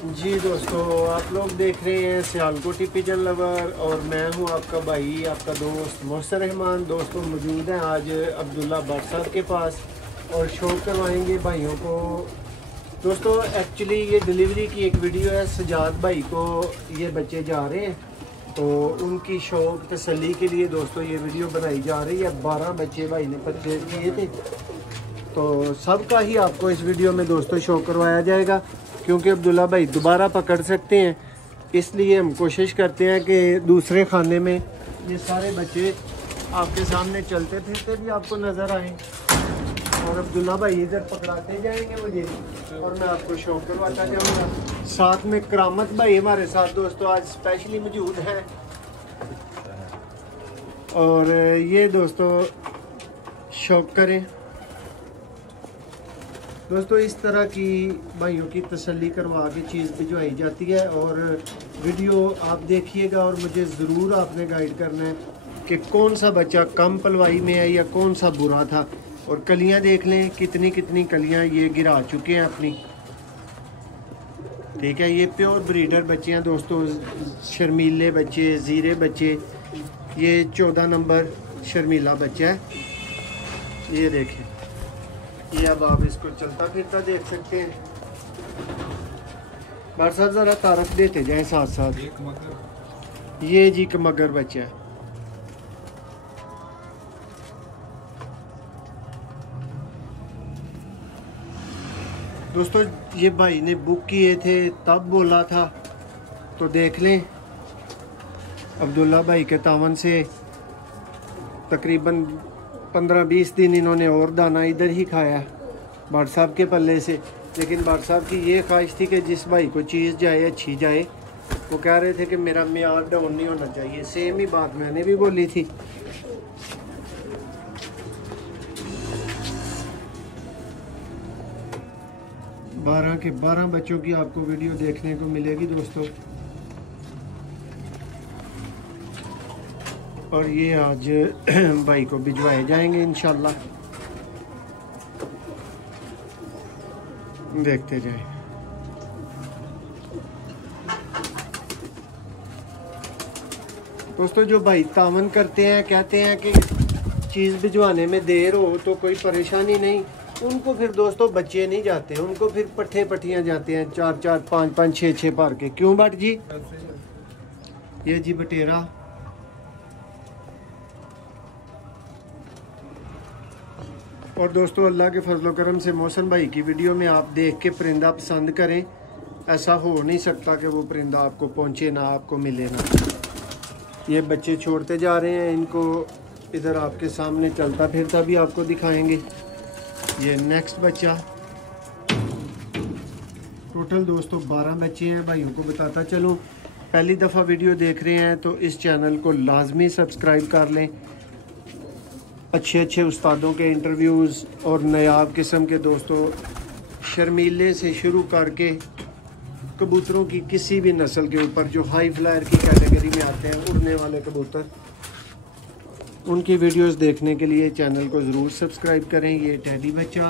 जी दोस्तों, आप लोग देख रहे हैं सियालकोटी पिजन लवर और मैं हूं आपका भाई, आपका दोस्त मोहसिन रहमान। दोस्तों मौजूद हैं आज अब्दुल्ला भट्ट साहब के पास और शो करवाएंगे भाइयों को। दोस्तों एक्चुअली ये डिलीवरी की एक वीडियो है। सजाद भाई को ये बच्चे जा रहे हैं तो उनकी शौक तसल्ली के लिए दोस्तों ये वीडियो बनाई जा रही है। 12 बच्चे भाई ने परचेज किए थे तो सबका ही आपको इस वीडियो में दोस्तों शो करवाया जाएगा, क्योंकि अब्दुल्ला भाई दोबारा पकड़ सकते हैं, इसलिए हम कोशिश करते हैं कि दूसरे खाने में ये सारे बच्चे आपके सामने चलते फिरते भी आपको नज़र आएँ और अब्दुल्ला भाई इधर पकड़ाते जाएंगे मुझे और मैं आपको शो करवाता जाऊँगा। साथ में करामत भाई हमारे साथ दोस्तों आज स्पेशली मौजूद हैं और ये दोस्तों शौक करें। दोस्तों इस तरह की भाइयों की तसल्ली करवा के चीज़ भिजवाई जाती है और वीडियो आप देखिएगा और मुझे ज़रूर आपने गाइड करना है कि कौन सा बच्चा कम पलवाई में है या कौन सा बुरा था। और कलियां देख लें कितनी कितनी कलियां ये गिरा चुके हैं अपनी। ठीक है, ये प्योर ब्रीडर बच्चे हैं दोस्तों, शर्मीले बच्चे, ज़ीरे बच्चे। ये 14 नंबर शर्मीला बच्चा है, ये देखें। ये अब आप इसको चलता फिरता देख सकते हैं। बार साहब ज़रा तारफ देते जाएं साथ साथ। ये जी मगर बच्चा है दोस्तों। ये भाई ने बुक किए थे तब बोला था, तो देख लें अब्दुल्ला भाई के तावन से तकरीबन 15-20 दिन इन्होंने और दाना इधर ही खाया भट्ट साहब के पल्ले से। लेकिन भट्ट साहब की ये ख्वाहिश थी कि जिस भाई को चीज़ जाए अच्छी जाए। वो कह रहे थे कि मेरा मियार डाउन नहीं होना चाहिए। सेम ही बात मैंने भी बोली थी। बारह के 12 बच्चों की आपको वीडियो देखने को मिलेगी दोस्तों। और ये आज भाई को भिजवाए जाएंगे इंशाल्लाह। देखते जाए। दोस्तों जो भाई तावन करते हैं, कहते हैं कि चीज़ भिजवाने में देर हो तो कोई परेशानी नहीं, उनको फिर दोस्तों बच्चे नहीं जाते, उनको फिर पट्ठे पट्टियाँ जाते हैं 4-4, 5-5, 6-6 पार के। क्यों भट्ट जी? ये जी बटेरा। और दोस्तों अल्लाह के फजल करम से मोहसिन भाई की वीडियो में आप देख के परिंदा पसंद करें। ऐसा हो नहीं सकता कि वो परिंदा आपको पहुंचे ना, आपको मिले ना। ये बच्चे छोड़ते जा रहे हैं, इनको इधर आपके सामने चलता फिरता भी आपको दिखाएंगे। ये नेक्स्ट बच्चा। टोटल दोस्तों 12 बच्चे हैं। भाइयों को बताता चलूँ, पहली दफ़ा वीडियो देख रहे हैं तो इस चैनल को लाजमी सब्सक्राइब कर लें। अच्छे अच्छे उस्तादों के इंटरव्यूज़ और नायाब किस्म के दोस्तों, शर्मीले से शुरू करके कबूतरों की किसी भी नस्ल के ऊपर जो हाई फ्लायर की कैटेगरी में आते हैं, उड़ने वाले कबूतर, उनकी वीडियोस देखने के लिए चैनल को ज़रूर सब्सक्राइब करें। ये टेडी बच्चा।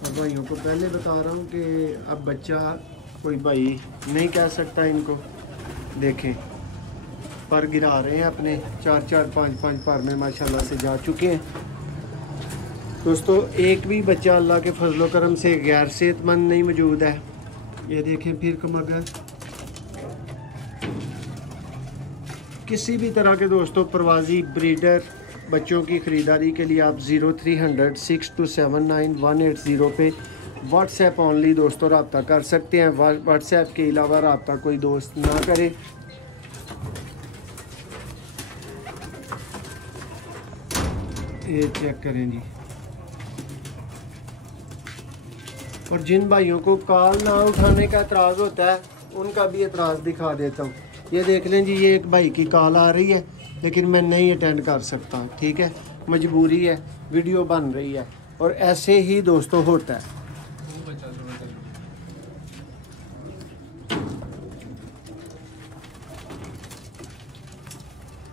और भाइयों को पहले बता रहा हूँ कि अब बच्चा कोई भाई नहीं कह सकता इनको। देखें पर गिरा रहे हैं अपने 4-4, 5-5 पर में माशाल्लाह से जा चुके हैं दोस्तों। एक भी बच्चा अल्लाह के फजलो करम से गैर सेहतमंद नहीं मौजूद है। ये देखें फिर मगर किसी भी तरह के दोस्तों परवाजी ब्रीडर बच्चों की ख़रीदारी के लिए आप 0300 6279 180 पे व्हाट्सएप ऑनली दोस्तों रब्ता कर सकते हैं। व्हाट्सएप के अलावा रब्ता कोई दोस्त ना करे। ये चेक करें जी। और जिन भाइयों को कॉल ना उठाने का एतराज़ होता है, उनका भी एतराज़ दिखा देता हूँ। ये देख लें जी, ये एक भाई की कॉल आ रही है लेकिन मैं नहीं अटेंड कर सकता। ठीक है, मजबूरी है, वीडियो बन रही है और ऐसे ही दोस्तों होता है।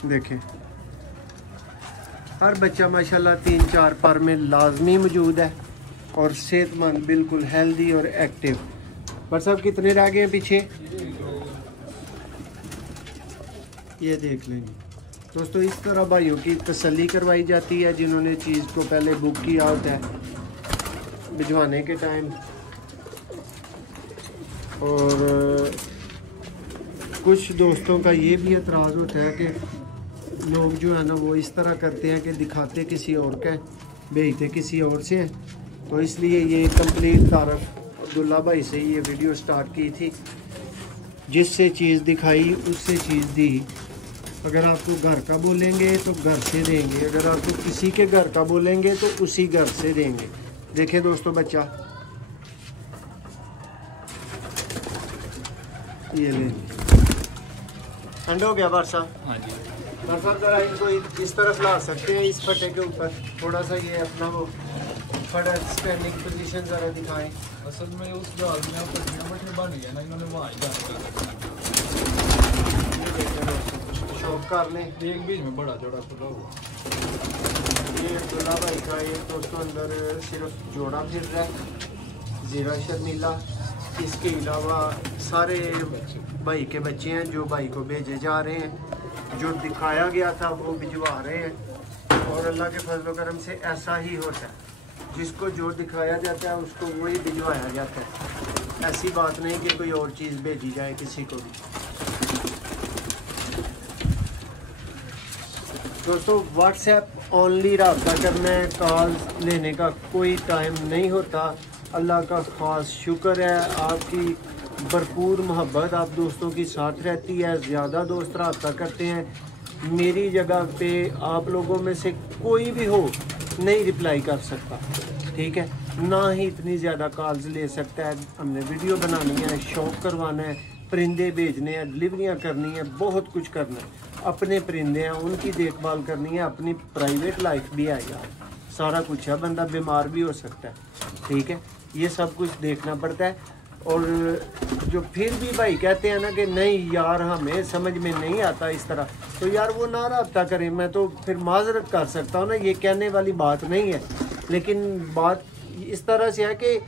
देखें हर बच्चा माशाल्लाह 3-4 पर में लाजमी मौजूद है। और सेहतमंद, बिल्कुल हेल्दी और एक्टिव। पर साहब कितने रह गए हैं पीछे, ये देख लें दोस्तों। इस तरह भाइयों की तसल्ली करवाई जाती है जिन्होंने चीज़ को पहले बुक किया होता है भिजवाने के टाइम। और कुछ दोस्तों का ये भी एतराज़ होता है कि लोग जो है ना वो इस तरह करते हैं कि दिखाते किसी और का, भेजते किसी और से हैं। तो इसलिए ये कंप्लीट तारफ़ अब्दुल्ला भाई से ये वीडियो स्टार्ट की थी। जिससे चीज़ दिखाई उससे चीज़ दी। अगर आपको घर का बोलेंगे तो घर से देंगे, अगर आपको किसी के घर का बोलेंगे तो उसी घर से देंगे। देखिए दोस्तों बच्चा, ये ले ठंड हो गया वर्षा। हाँ जी वर्षा जरा इनको इस तरफ ला सकते हैं, इस फटे के ऊपर थोड़ा सा ये अपना वो फटा स्टैंडिंग पोजीशन ज़रा दिखाएं। असल में उस जहाज में पटरियाँ बटने बन गया ना, इन्होंने वहाँ ही जाना शौक कर लें। एक बीच में बड़ा जोड़ा खुला हुआ। ये अब्दुल्ला भाई का ये दोस्तों अंदर सिर्फ जोड़ा फिर रहा है, ज़ीरा शर्मीला। इसके अलावा सारे भाई के बच्चे हैं जो भाई को भेजे जा रहे हैं। जो दिखाया गया था वो भिजवा रहे हैं। और अल्लाह के फजल करम से ऐसा ही होता है, जिसको जो दिखाया जाता है उसको वही भिजवाया जाता है। ऐसी बात नहीं कि कोई और चीज़ भेजी जाए किसी को भी। दोस्तों व्हाट्सएप ओनली रब्ता करना है, कॉल लेने का कोई टाइम नहीं होता। अल्लाह का ख़ास शुक्र है, आपकी भरपूर मोहब्बत आप दोस्तों के साथ रहती है। ज़्यादा दोस्त रब्ता करते हैं। मेरी जगह पे आप लोगों में से कोई भी हो नहीं रिप्लाई कर सकता, ठीक है, ना ही इतनी ज़्यादा कॉल्स ले सकता है। हमने वीडियो बनानी है, शौक करवाना है, परिंदे भेजने हैं, डिलीवरियाँ करनी है, बहुत कुछ करना है। अपने परिंदे हैं उनकी देखभाल करनी है, अपनी प्राइवेट लाइफ भी है यार, सारा कुछ है। बंदा बीमार भी हो सकता है, ठीक है, ये सब कुछ देखना पड़ता है। और जो फिर भी भाई कहते हैं ना कि नहीं यार हमें समझ में नहीं आता इस तरह, तो यार वो ना रब्ता करें। मैं तो फिर माजरत कर सकता हूँ ना, ये कहने वाली बात नहीं है। लेकिन बात इस तरह से है कि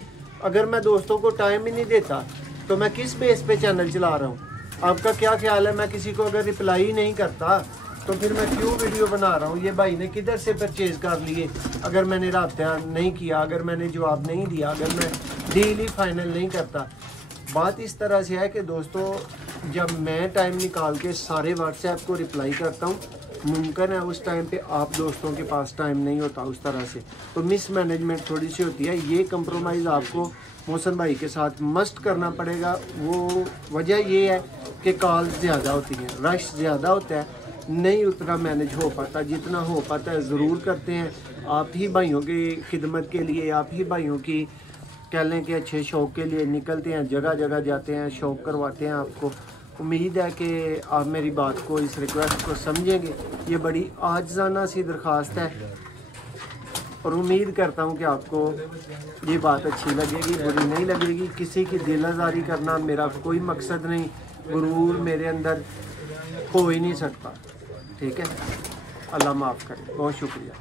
अगर मैं दोस्तों को टाइम ही नहीं देता तो मैं किस बेस पे चैनल चला रहा हूँ। आपका क्या ख्याल है, मैं किसी को अगर रिप्लाई ही नहीं करता तो फिर मैं क्यों वीडियो बना रहा हूँ। ये भाई ने किधर से परचेज़ कर लिए अगर मैंने रब्ता नहीं किया, अगर मैंने जवाब नहीं दिया, अगर मैं डील ही फाइनल नहीं करता। बात इस तरह से है कि दोस्तों जब मैं टाइम निकाल के सारे व्हाट्सएप को रिप्लाई करता हूँ, मुमकिन है उस टाइम पे आप दोस्तों के पास टाइम नहीं होता उस तरह से, तो मिस मैनेजमेंट थोड़ी सी होती है। ये कंप्रोमाइज़ आपको मोहसन भाई के साथ मस्ट करना पड़ेगा। वो वजह ये है कि कॉल ज़्यादा होती हैं, रश ज़्यादा होता है, नहीं उतना मैनेज हो पाता। जितना हो पाता है ज़रूर करते हैं। आप ही भाइयों की खिदमत के लिए, आप ही भाइयों की कह लें कि अच्छे शौक़ के लिए निकलते हैं, जगह जगह जाते हैं, शौक़ करवाते हैं आपको। उम्मीद है कि आप मेरी बात को, इस रिक्वेस्ट को समझेंगे। ये बड़ी आजिज़ाना सी दरख्वास्त है और उम्मीद करता हूँ कि आपको ये बात अच्छी लगेगी, बुरी नहीं लगेगी। किसी की दिल आज़ारी करना मेरा कोई मकसद नहीं, गुरूर मेरे अंदर हो ही नहीं सकता, ठीक है। अल्लाह माफ़ करे, बहुत शुक्रिया।